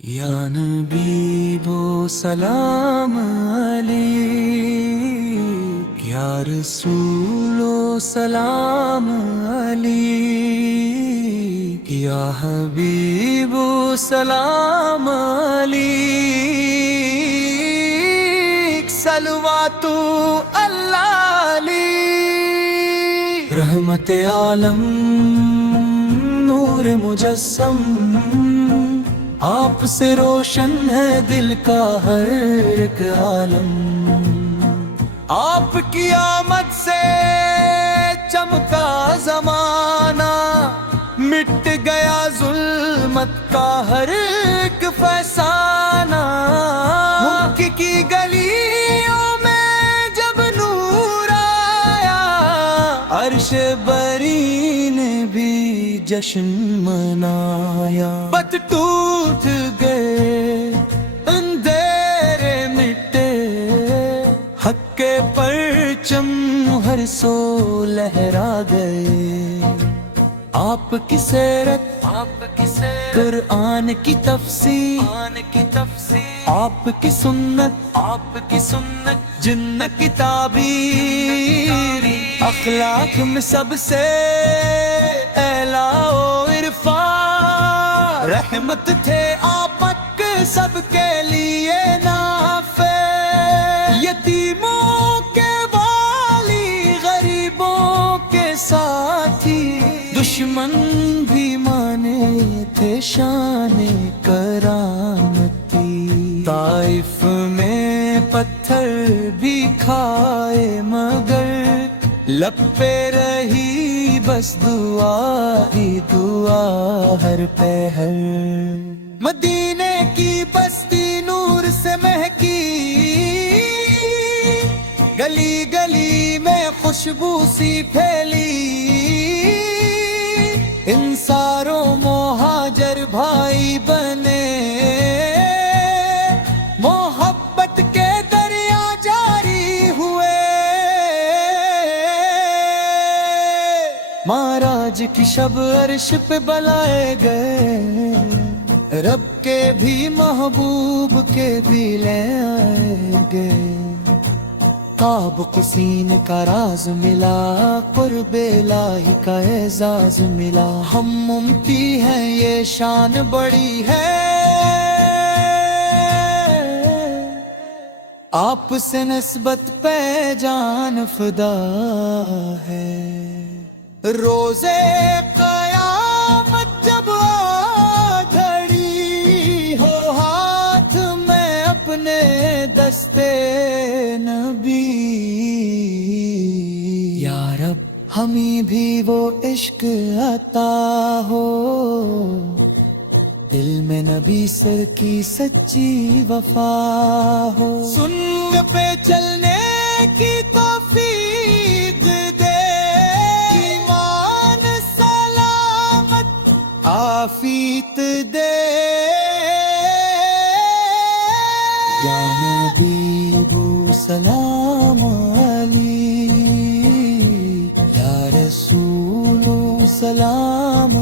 یا نبی بو سلام علیک، یا رسول و سلام علیک، یا حبیب و سلام علیک، صلوات اللہ علیک۔ رحمت عالم نور مجسم، آپ سے روشن ہے دل کا ہر ایک عالم۔ آپ کی آمد سے چمکا زمانہ، مٹ گیا ظلمت کا ہر ایک فسانہ۔ ملک کی گلیوں میں جب نور آیا، عرش بری نے بھی جشن منایا۔ بت ٹوٹ گئے اندھیرے مٹے، حق کے پرچم ہر سو لہرا گئے۔ آپ کی سیرت، قرآن کی تفسیر، آپ کی سنت، جنت کی تعبیر، اخلاق میں سب سے اعلیٰ و عرفان۔ رحمت تھے آپ سب کے لیے نافع، یتیموں کے والی، غریبوں کے ساتھی، دشمن بھی مانے تھے شان کرامتی۔ طائف میں پتھر بھی کھائے مگر لب پہ رہی بس دعا ہی دعا ہر پہر۔ مدینے کی بستی نور سے مہکی، گلی گلی میں خوشبو سی پھیلی۔ انصاروں مہاجر بھائی بنے، محبت کے دریا جاری ہوئے۔ معراج کی شب عرش پہ بلائے گئے، رب کے بھی محبوب کے بھی لے آئے گے۔ قاب قسین کا راز ملا، قرب الہی کا اعزاز ملا۔ ہم ممتی ہیں یہ شان بڑی ہے، آپ سے نسبت پہ جان فدا ہے۔ روزے قیامت جب اپنے دستے نبی، یا رب ہمیں بھی وہ عشق عطا ہو، دل میں نبی سر کی سچی وفا ہو۔ سنگ پہ چلنے کی توفیق دے، ایمان سلامت عافیت دے۔ یا حبیب سلام علیک، یا رسول سلام